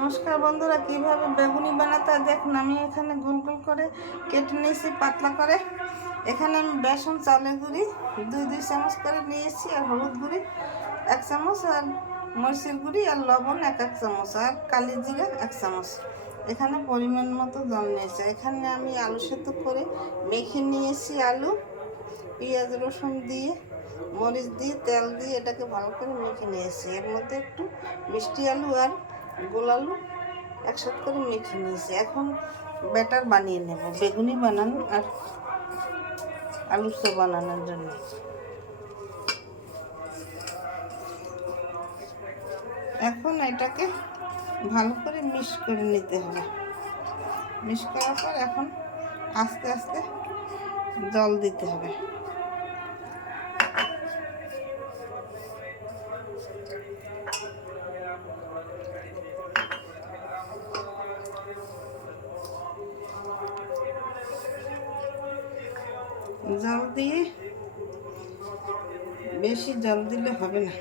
নমস্কার বন্ধুরা, কিভাবে বেগুনি বানাতে দেখুন। আমি এখানে গোল গোল করে কেটে নিয়েছি পাতলা করে। এখানে আমি বেসন চালের গুঁড়ি দুই চামচ করে নিয়েছি, আর হলুদ গুঁড়ি 1 চামচ, আর মরিচের গুঁড়ি আর লবণ 1 চামচ, আর কালি জিরা 1 চামচ। এখানে পরিমাণ মতো জল নিয়েছি। এখানে আমি আলু সেদ্ধ করে মেখে নিয়েছি। আলু, পেঁয়াজ, রসুন দিয়ে, মরিচ দিয়ে, তেল দিয়ে এটাকে ভালো করে মেখে নিয়েছি। এর মধ্যে একটু মিষ্টি আলু আর গোল আলু একসাথে করে মেখে নিয়েছি। এখন ব্যাটার বানিয়ে নেব বেগুনি বানানো আর আলু চপ বানানোর জন্য। এখন এটাকে ভালো করে মিক্স করে নিতে হবে। মিক্স করার পর এখন আস্তে আস্তে জল দিতে হবে। জল দিয়ে বেশি জল দিলে হবে না।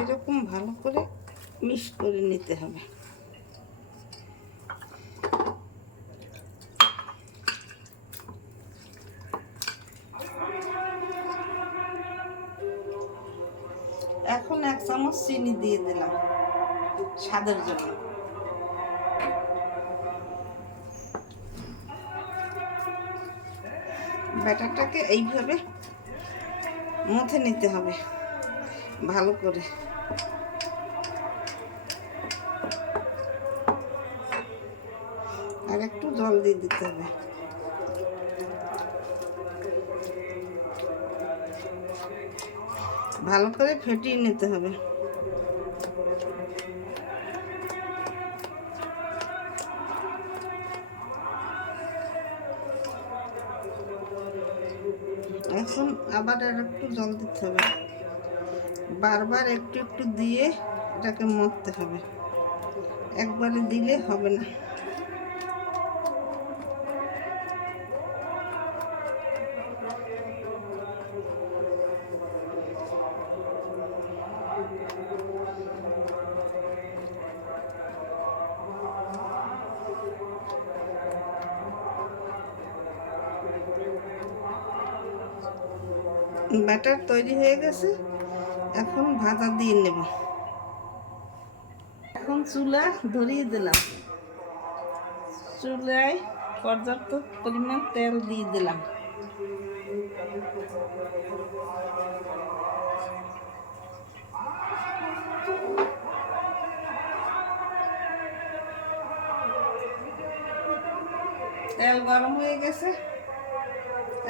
এরকম ভালো করে মিক্স করে নিতে হবে। এখন 1 চামচ চিনি দিয়ে দিলাম স্বাদের জন্য। ব্যাটারটাকে এইভাবে মথে নিতে হবে ভালো করে। আর একটু জল দিয়ে দিতে হবে। ভালো করে ফেটিয়ে নিতে হবে। এখন আবার আর একটু জল দিতে হবে। বারবার একটু একটু দিয়ে এটাকে মথতে হবে, একবারে দিলে হবে না। ব্যাটার তৈরি হয়ে গেছে। এখন ভাজা দিয়ে নেব। এখন চুলা ধরিয়ে দিলাম। চুলায় পর্যাপ্ত পরিমাণ তেল দিয়ে দিলাম। তেল গরম হয়ে গেছে।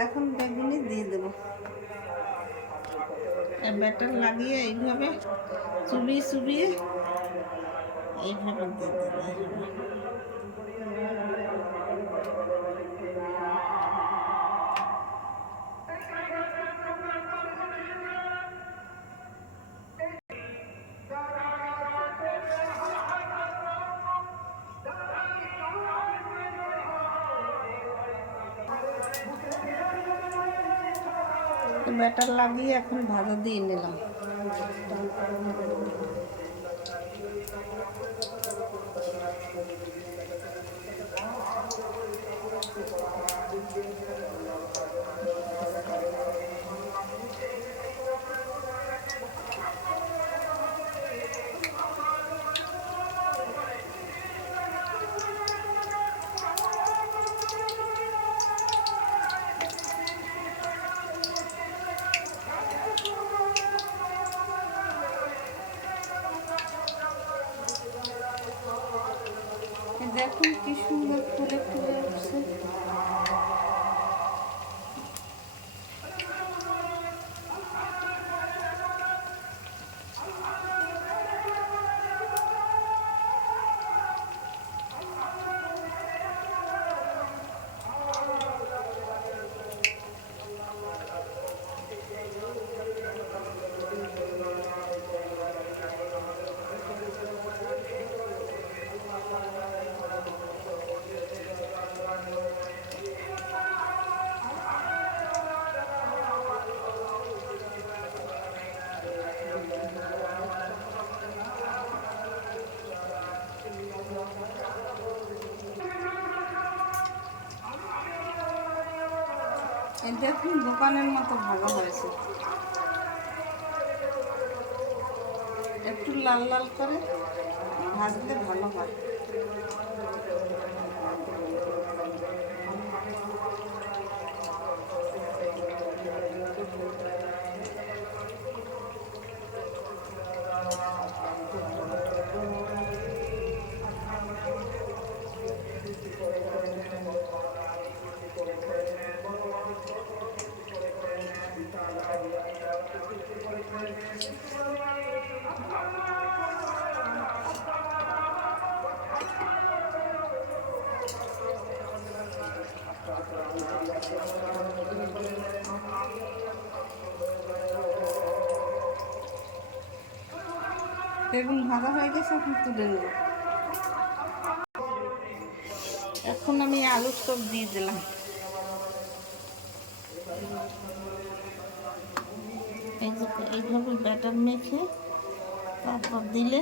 এখন বেগুনি দিয়ে দেব। ব্যাটার লাগিয়ে এইভাবে চুবিয়ে চুবিয়ে এইভাবে দিয়ে দেব। ব্যাটার লাগিয়ে এখন ভাজা দিয়ে নিলাম। দেখুন কি সুন্দর ফুলে ফুলে উঠছে। এই দেখুন দোকানের মতো ভাজা হয়েছে, একটু লাল লাল করে ভাজলে ভালো হয়। বেগুন ভাজা হয়ে গেছে, এখন তুলে নেব। এখন আমি আলুর চপ দিয়ে দিলাম। এইভাবে ব্যাটার মেখে তারপর দিলে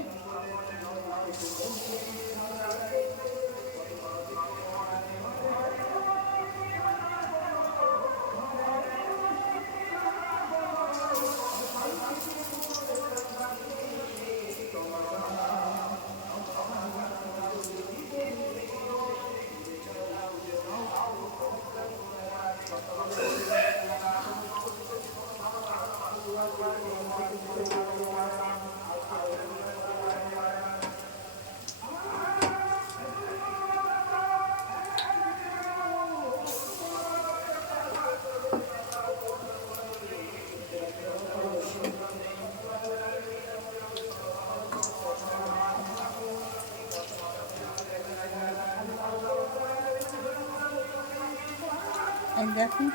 দেখুন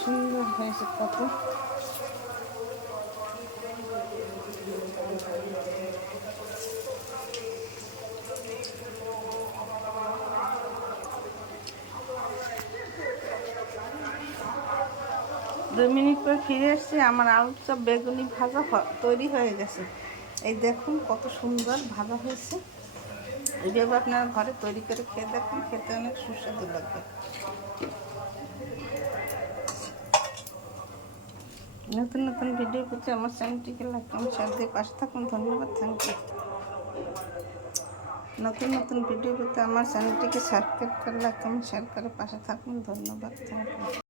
সুন্দর হয়েছে কত। দুই মিনিট পর ফিরে এসেছি, আমার আলুর চপ বেগুনি ভাজা তৈরি হয়ে গেছে। এই দেখুন কত সুন্দর ভাজা হয়েছে। এইভাবে আপনারা ঘরে তৈরি করে খেয়ে দেখুন, খেতে অনেক সুস্বাদু লাগবে। নতুন নতুন ভিডিও পেতে আমার চ্যানেলটিকে লাইক কমেন্ট শেয়ার দিয়ে পাশে থাকুন। ধন্যবাদ, থ্যাংক ইউ। নতুন নতুন ভিডিও পেতে আমার চ্যানেলটিকে সাবস্ক্রাইব করে লাইক কমেন্ট শেয়ার করে পাশে থাকুন। ধন্যবাদ, থ্যাংক ইউ।